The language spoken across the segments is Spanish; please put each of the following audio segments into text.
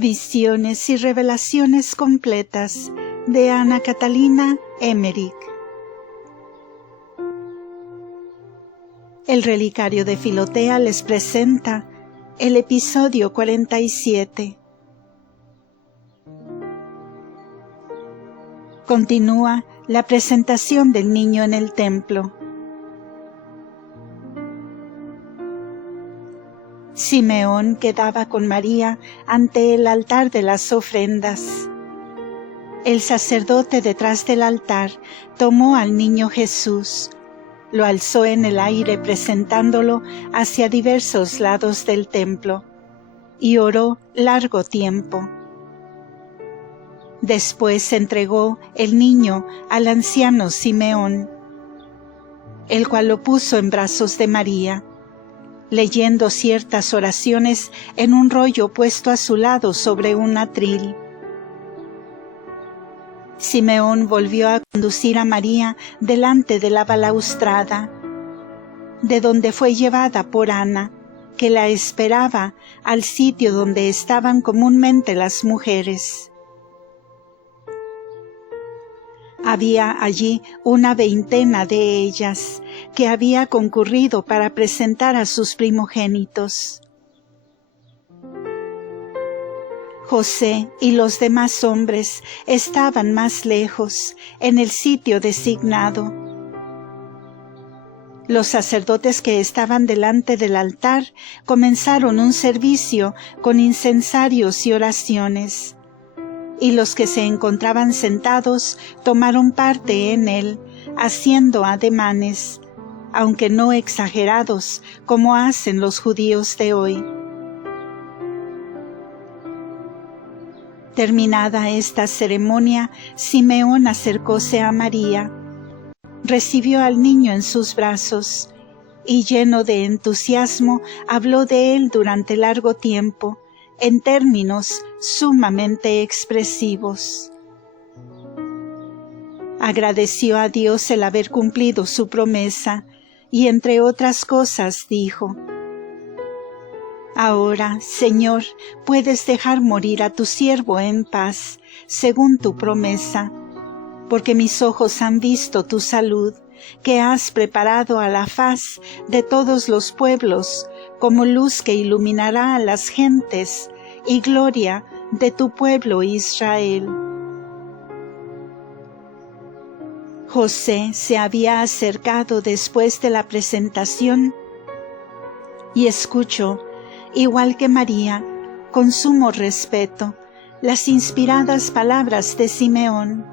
Visiones y revelaciones completas de Ana Catalina Emmerich. El Relicario de Filotea les presenta el episodio 47. Continúa la presentación del niño en el templo. Simeón quedaba con María ante el altar de las ofrendas. El sacerdote detrás del altar tomó al niño Jesús, lo alzó en el aire presentándolo hacia diversos lados del templo, y oró largo tiempo. Después entregó el niño al anciano Simeón, el cual lo puso en brazos de María, leyendo ciertas oraciones en un rollo puesto a su lado sobre un atril. Simeón volvió a conducir a María delante de la balaustrada, de donde fue llevada por Ana, que la esperaba al sitio donde estaban comúnmente las mujeres. Había allí una veintena de ellas, que había concurrido para presentar a sus primogénitos. José y los demás hombres estaban más lejos, en el sitio designado. Los sacerdotes que estaban delante del altar comenzaron un servicio con incensarios y oraciones, y los que se encontraban sentados tomaron parte en él, haciendo ademanes, aunque no exagerados como hacen los judíos de hoy. Terminada esta ceremonia, Simeón acercóse a María, recibió al niño en sus brazos y, lleno de entusiasmo, habló de él durante largo tiempo, en términos sumamente expresivos. Agradeció a Dios el haber cumplido su promesa y, entre otras cosas, dijo: Ahora, Señor, puedes dejar morir a tu siervo en paz, según tu promesa, porque mis ojos han visto tu salud, que has preparado a la faz de todos los pueblos, como luz que iluminará a las gentes, y gloria de tu pueblo Israel. José se había acercado después de la presentación y escuchó, igual que María, con sumo respeto, las inspiradas palabras de Simeón,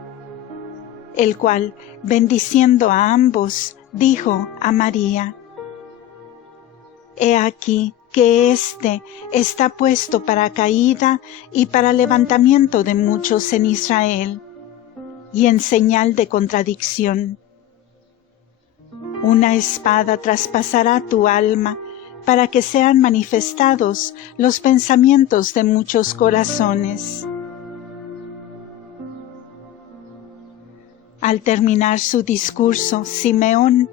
el cual, bendiciendo a ambos, dijo a María: He aquí que éste está puesto para caída y para levantamiento de muchos en Israel, y en señal de contradicción. Una espada traspasará tu alma, para que sean manifestados los pensamientos de muchos corazones. Al terminar su discurso, Simeón,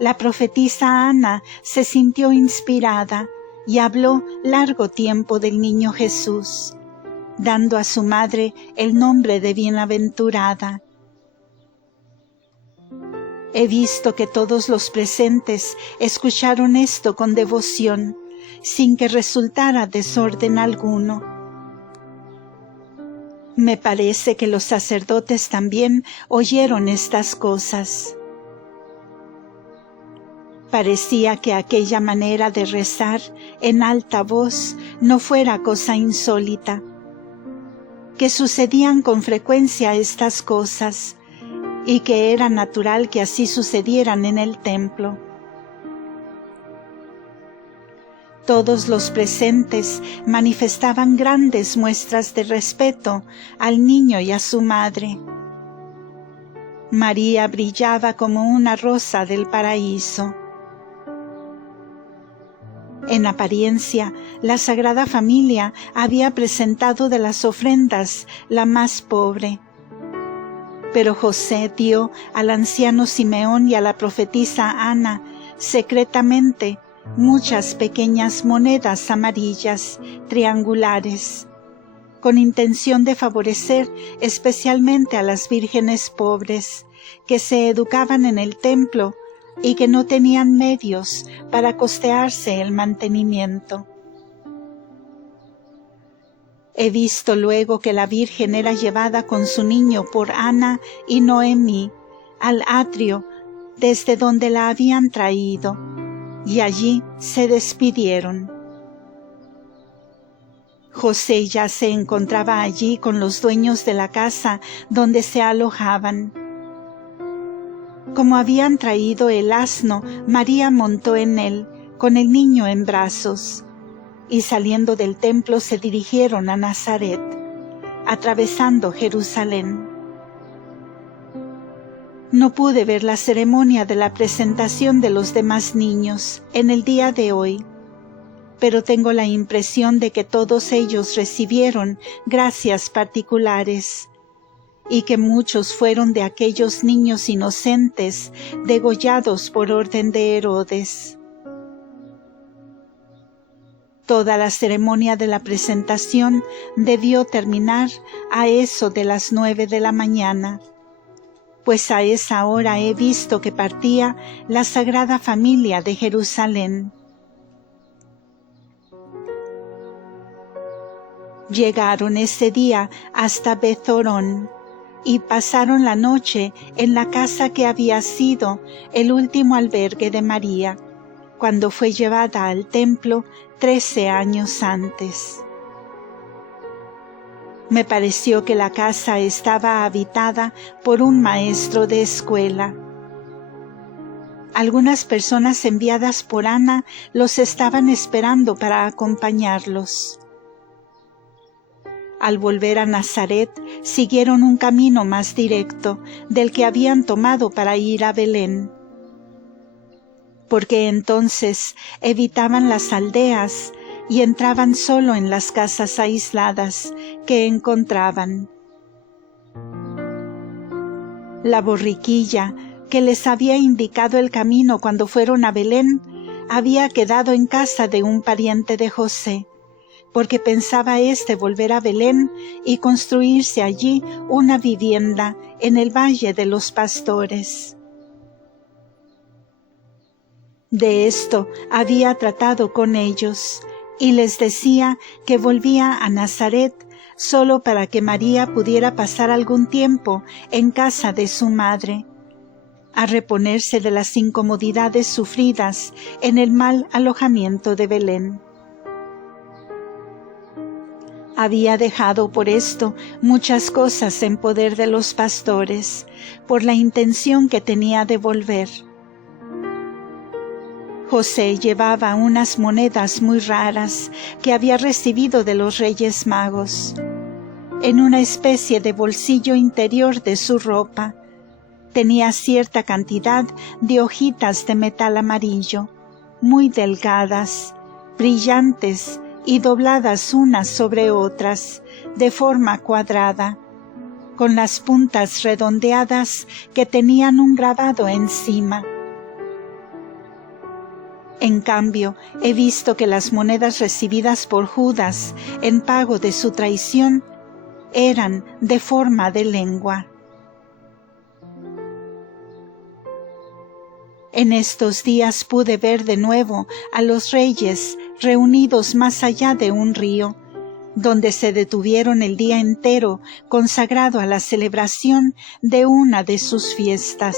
la profetisa Ana, se sintió inspirada y habló largo tiempo del niño Jesús, dando a su madre el nombre de bienaventurada. He visto que todos los presentes escucharon esto con devoción, sin que resultara desorden alguno. Me parece que los sacerdotes también oyeron estas cosas. Parecía que aquella manera de rezar en alta voz no fuera cosa insólita, que sucedían con frecuencia estas cosas, y que era natural que así sucedieran en el templo. Todos los presentes manifestaban grandes muestras de respeto al niño y a su madre. María brillaba como una rosa del paraíso. En apariencia, la Sagrada Familia había presentado de las ofrendas la más pobre, pero José dio al anciano Simeón y a la profetisa Ana secretamente muchas pequeñas monedas amarillas triangulares, con intención de favorecer especialmente a las vírgenes pobres que se educaban en el templo y que no tenían medios para costearse el mantenimiento. He visto luego que la Virgen era llevada con su niño por Ana y Noemí al atrio desde donde la habían traído, y allí se despidieron. José ya se encontraba allí con los dueños de la casa donde se alojaban. Como habían traído el asno, María montó en él, con el niño en brazos, y saliendo del templo se dirigieron a Nazaret, atravesando Jerusalén. No pude ver la ceremonia de la presentación de los demás niños en el día de hoy, pero tengo la impresión de que todos ellos recibieron gracias particulares y que muchos fueron de aquellos niños inocentes degollados por orden de Herodes. Toda la ceremonia de la presentación debió terminar a eso de las 9 de la mañana, pues a esa hora he visto que partía la Sagrada Familia de Jerusalén. Llegaron ese día hasta Bethorón y pasaron la noche en la casa que había sido el último albergue de María, cuando fue llevada al templo 13 años antes. Me pareció que la casa estaba habitada por un maestro de escuela. Algunas personas enviadas por Ana los estaban esperando para acompañarlos. Al volver a Nazaret, siguieron un camino más directo del que habían tomado para ir a Belén, porque entonces evitaban las aldeas y entraban solo en las casas aisladas que encontraban. La borriquilla que les había indicado el camino cuando fueron a Belén había quedado en casa de un pariente de José, porque pensaba éste volver a Belén y construirse allí una vivienda en el Valle de los Pastores. De esto había tratado con ellos, y les decía que volvía a Nazaret solo para que María pudiera pasar algún tiempo en casa de su madre, a reponerse de las incomodidades sufridas en el mal alojamiento de Belén. Había dejado por esto muchas cosas en poder de los pastores, por la intención que tenía de volver. José llevaba unas monedas muy raras que había recibido de los Reyes Magos. En una especie de bolsillo interior de su ropa, tenía cierta cantidad de hojitas de metal amarillo, muy delgadas, brillantes y dobladas unas sobre otras, de forma cuadrada, con las puntas redondeadas que tenían un grabado encima. En cambio, he visto que las monedas recibidas por Judas en pago de su traición eran de forma de lengua. En estos días pude ver de nuevo a los reyes reunidos más allá de un río, donde se detuvieron el día entero consagrado a la celebración de una de sus fiestas.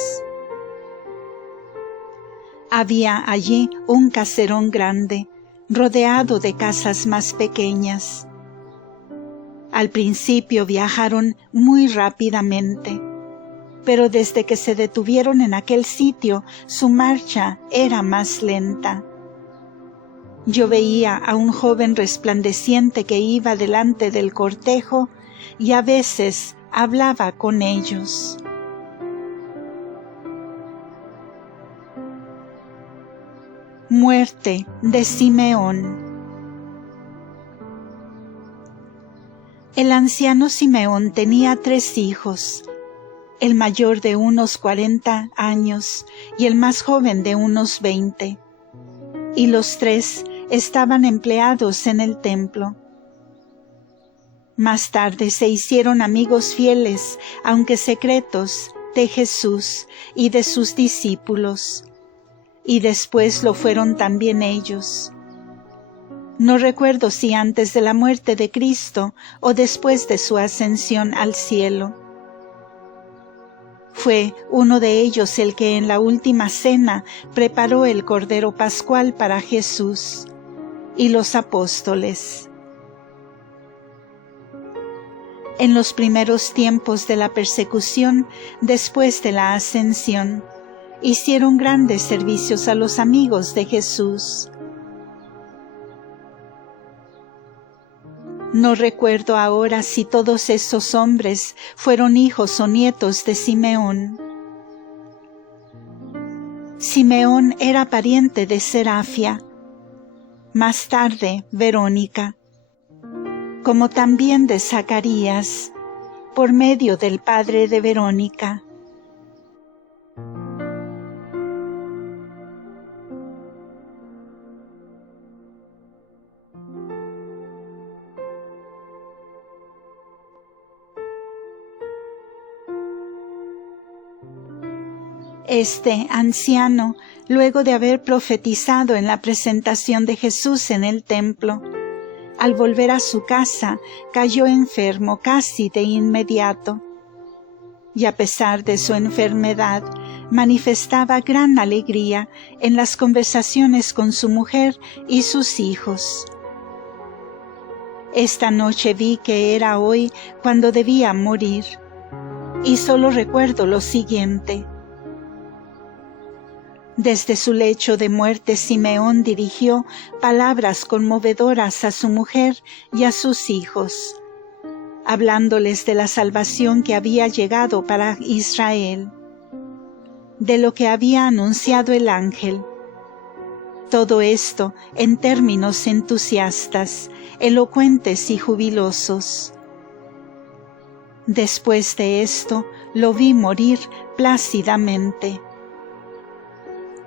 Había allí un caserón grande, rodeado de casas más pequeñas. Al principio viajaron muy rápidamente, pero desde que se detuvieron en aquel sitio, su marcha era más lenta. Yo veía a un joven resplandeciente que iba delante del cortejo y a veces hablaba con ellos. Muerte de Simeón. El anciano Simeón tenía 3 hijos, el mayor de unos 40 años y el más joven de unos 20, y los 3 estaban empleados en el templo. Más tarde se hicieron amigos fieles, aunque secretos, de Jesús y de sus discípulos, y después lo fueron también ellos. No recuerdo si antes de la muerte de Cristo o después de su ascensión al cielo. Fue uno de ellos el que en la última cena preparó el Cordero Pascual para Jesús y los apóstoles. En los primeros tiempos de la persecución, después de la ascensión, hicieron grandes servicios a los amigos de Jesús. No recuerdo ahora si todos esos hombres fueron hijos o nietos de Simeón. Simeón era pariente de Serafia, más tarde Verónica, como también de Zacarías, por medio del padre de Verónica. Este anciano, luego de haber profetizado en la presentación de Jesús en el templo, al volver a su casa, cayó enfermo casi de inmediato. Y a pesar de su enfermedad, manifestaba gran alegría en las conversaciones con su mujer y sus hijos. Esta noche vi que era hoy cuando debía morir, y solo recuerdo lo siguiente. Desde su lecho de muerte, Simeón dirigió palabras conmovedoras a su mujer y a sus hijos, hablándoles de la salvación que había llegado para Israel, de lo que había anunciado el ángel. Todo esto en términos entusiastas, elocuentes y jubilosos. Después de esto, lo vi morir plácidamente.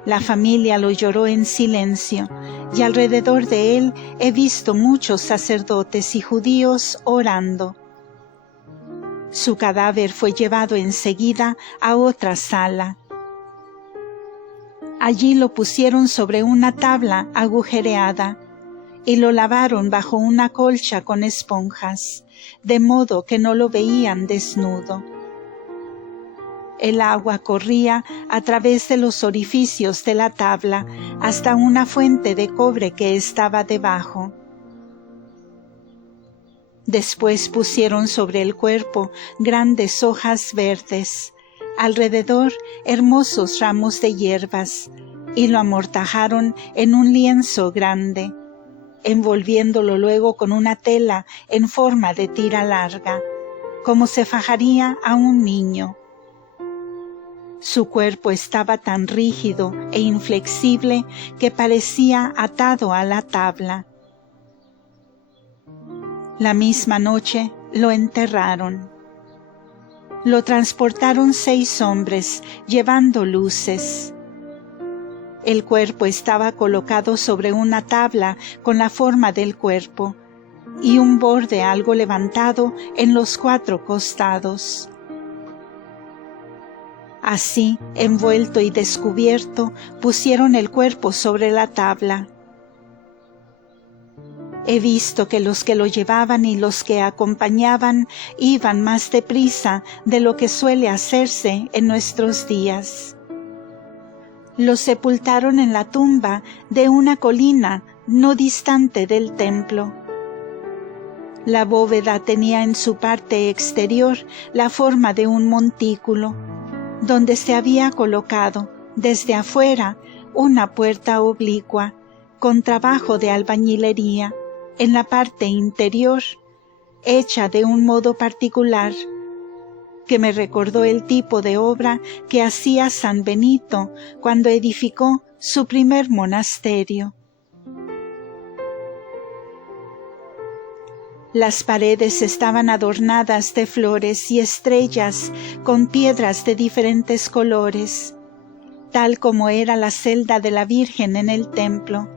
La familia lo lloró en silencio, y alrededor de él he visto muchos sacerdotes y judíos orando. Su cadáver fue llevado enseguida a otra sala. Allí lo pusieron sobre una tabla agujereada, y lo lavaron bajo una colcha con esponjas, de modo que no lo veían desnudo. El agua corría a través de los orificios de la tabla hasta una fuente de cobre que estaba debajo. Después pusieron sobre el cuerpo grandes hojas verdes, alrededor hermosos ramos de hierbas, y lo amortajaron en un lienzo grande, envolviéndolo luego con una tela en forma de tira larga, como se fajaría a un niño. Su cuerpo estaba tan rígido e inflexible que parecía atado a la tabla. La misma noche lo enterraron. Lo transportaron 6 hombres, llevando luces. El cuerpo estaba colocado sobre una tabla con la forma del cuerpo y un borde algo levantado en los 4 costados. Así, envuelto y descubierto, pusieron el cuerpo sobre la tabla. He visto que los que lo llevaban y los que acompañaban iban más deprisa de lo que suele hacerse en nuestros días. Lo sepultaron en la tumba de una colina no distante del templo. La bóveda tenía en su parte exterior la forma de un montículo, donde se había colocado desde afuera una puerta oblicua con trabajo de albañilería en la parte interior, hecha de un modo particular, que me recordó el tipo de obra que hacía San Benito cuando edificó su primer monasterio. Las paredes estaban adornadas de flores y estrellas con piedras de diferentes colores, tal como era la celda de la Virgen en el templo.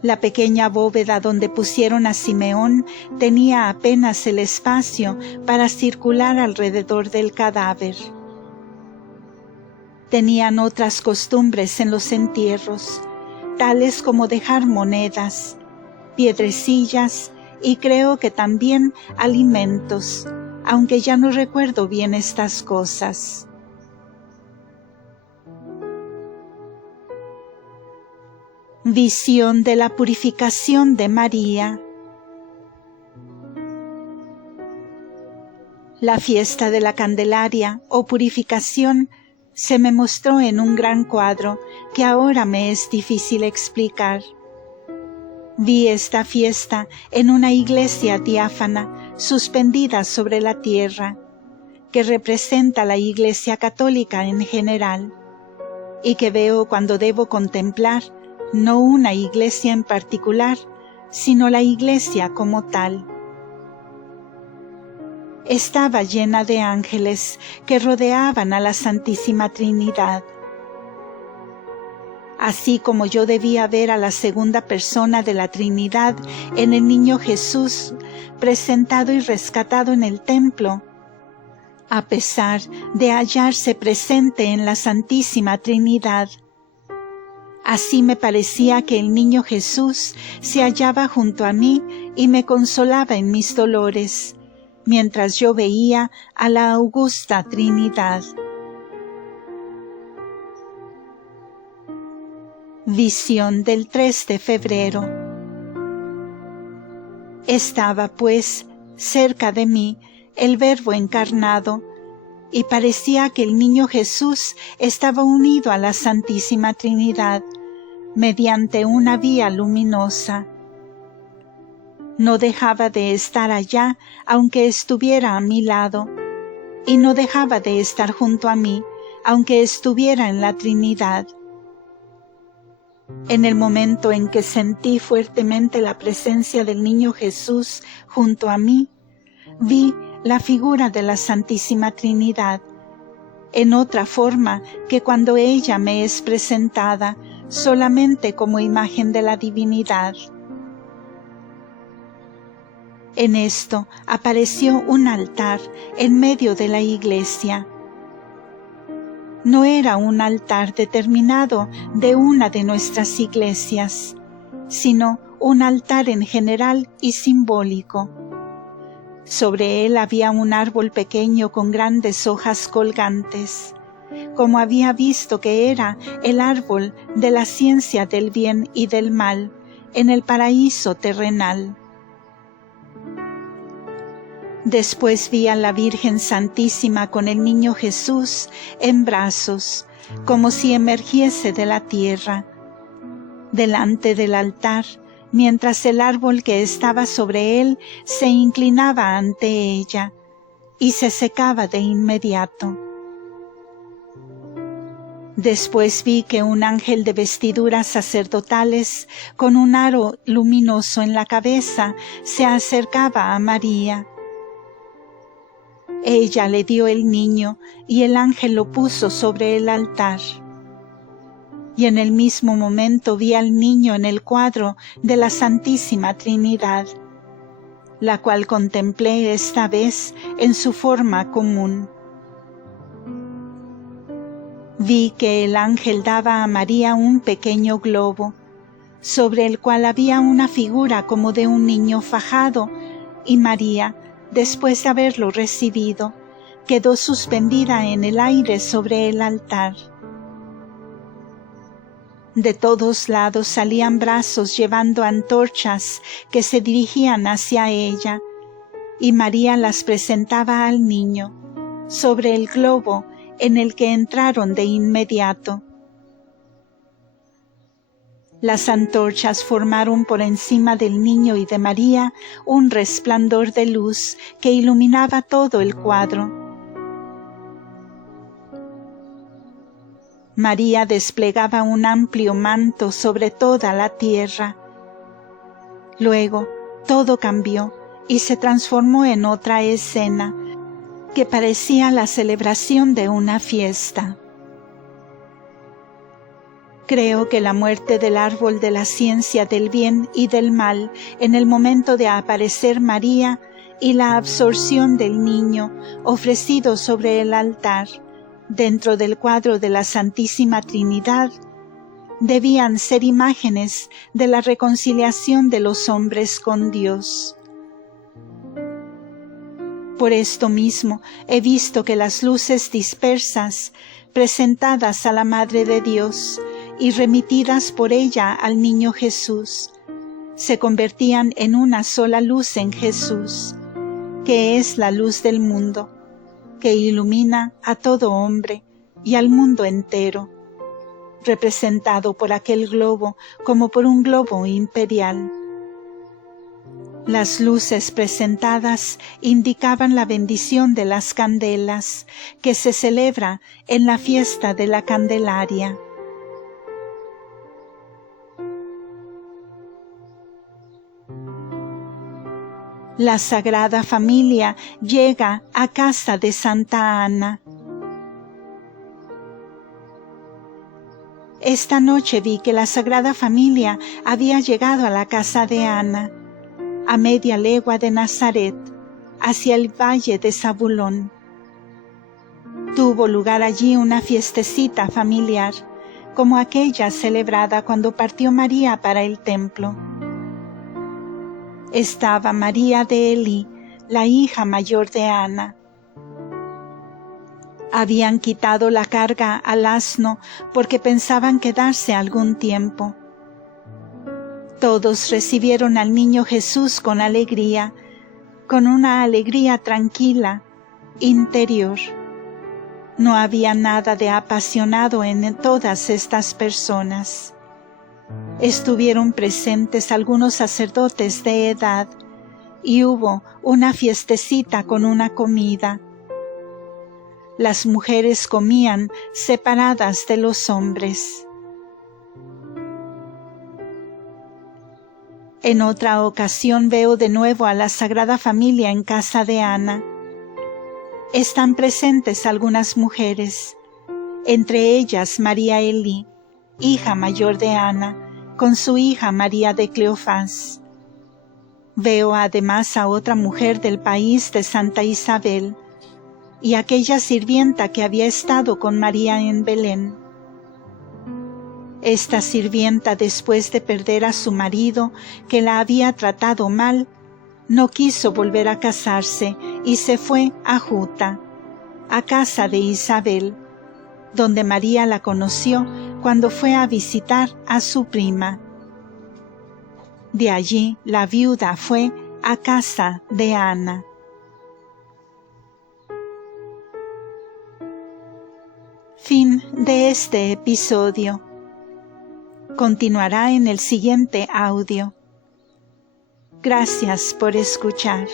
La pequeña bóveda donde pusieron a Simeón tenía apenas el espacio para circular alrededor del cadáver. Tenían otras costumbres en los entierros, tales como dejar monedas, piedrecillas y creo que también alimentos, aunque ya no recuerdo bien estas cosas. Visión de la purificación de María. La fiesta de la Candelaria o purificación se me mostró en un gran cuadro que ahora me es difícil explicar. Vi esta fiesta en una iglesia diáfana suspendida sobre la tierra, que representa la Iglesia Católica en general, y que veo cuando debo contemplar no una iglesia en particular, sino la iglesia como tal. Estaba llena de ángeles que rodeaban a la Santísima Trinidad. Así como yo debía ver a la segunda persona de la Trinidad en el niño Jesús, presentado y rescatado en el templo, a pesar de hallarse presente en la Santísima Trinidad. Así me parecía que el niño Jesús se hallaba junto a mí y me consolaba en mis dolores, mientras yo veía a la augusta Trinidad. Visión del 3 de febrero. Estaba, pues, cerca de mí el Verbo encarnado, y parecía que el niño Jesús estaba unido a la Santísima Trinidad, mediante una vía luminosa. No dejaba de estar allá, aunque estuviera a mi lado, y no dejaba de estar junto a mí, aunque estuviera en la Trinidad. En el momento en que sentí fuertemente la presencia del niño Jesús junto a mí, vi la figura de la Santísima Trinidad, en otra forma que cuando ella me es presentada solamente como imagen de la divinidad. En esto apareció un altar en medio de la iglesia. No era un altar determinado de una de nuestras iglesias, sino un altar en general y simbólico. Sobre él había un árbol pequeño con grandes hojas colgantes, como había visto que era el árbol de la ciencia del bien y del mal en el paraíso terrenal. Después vi a la Virgen Santísima con el niño Jesús en brazos, como si emergiese de la tierra, delante del altar, mientras el árbol que estaba sobre él se inclinaba ante ella y se secaba de inmediato. Después vi que un ángel de vestiduras sacerdotales, con un aro luminoso en la cabeza, se acercaba a María. Ella le dio el niño y el ángel lo puso sobre el altar. Y en el mismo momento vi al niño en el cuadro de la Santísima Trinidad, la cual contemplé esta vez en su forma común. Vi que el ángel daba a María un pequeño globo, sobre el cual había una figura como de un niño fajado, y María, después de haberlo recibido, quedó suspendida en el aire sobre el altar. De todos lados salían brazos llevando antorchas que se dirigían hacia ella, y María las presentaba al niño, sobre el globo en el que entraron de inmediato. Las antorchas formaron por encima del niño y de María un resplandor de luz que iluminaba todo el cuadro. María desplegaba un amplio manto sobre toda la tierra. Luego todo cambió y se transformó en otra escena que parecía la celebración de una fiesta. Creo que la muerte del árbol de la ciencia del bien y del mal en el momento de aparecer María y la absorción del niño ofrecido sobre el altar dentro del cuadro de la Santísima Trinidad debían ser imágenes de la reconciliación de los hombres con Dios. Por esto mismo he visto que las luces dispersas, presentadas a la Madre de Dios y remitidas por ella al Niño Jesús, se convertían en una sola luz en Jesús, que es la luz del mundo, que ilumina a todo hombre y al mundo entero, representado por aquel globo como por un globo imperial. Las luces presentadas indicaban la bendición de las candelas que se celebra en la fiesta de la Candelaria. La Sagrada Familia llega a casa de Santa Ana. Esta noche vi que la Sagrada Familia había llegado a la casa de Ana, a media legua de Nazaret, hacia el valle de Zabulón. Tuvo lugar allí una fiestecita familiar, como aquella celebrada cuando partió María para el templo. Estaba María de Elí, la hija mayor de Ana. Habían quitado la carga al asno porque pensaban quedarse algún tiempo. Todos recibieron al niño Jesús con alegría, con una alegría tranquila, interior. No había nada de apasionado en todas estas personas. Estuvieron presentes algunos sacerdotes de edad y hubo una fiestecita con una comida. Las mujeres comían separadas de los hombres. En otra ocasión veo de nuevo a la Sagrada Familia en casa de Ana. Están presentes algunas mujeres, entre ellas María Elí, hija mayor de Ana, con su hija María de Cleofás. Veo además a otra mujer del país de Santa Isabel, y aquella sirvienta que había estado con María en Belén. Esta sirvienta, después de perder a su marido, que la había tratado mal, no quiso volver a casarse y se fue a Juta, a casa de Isabel, donde María la conoció cuando fue a visitar a su prima. De allí la viuda fue a casa de Ana. Fin de este episodio. Continuará en el siguiente audio. Gracias por escuchar.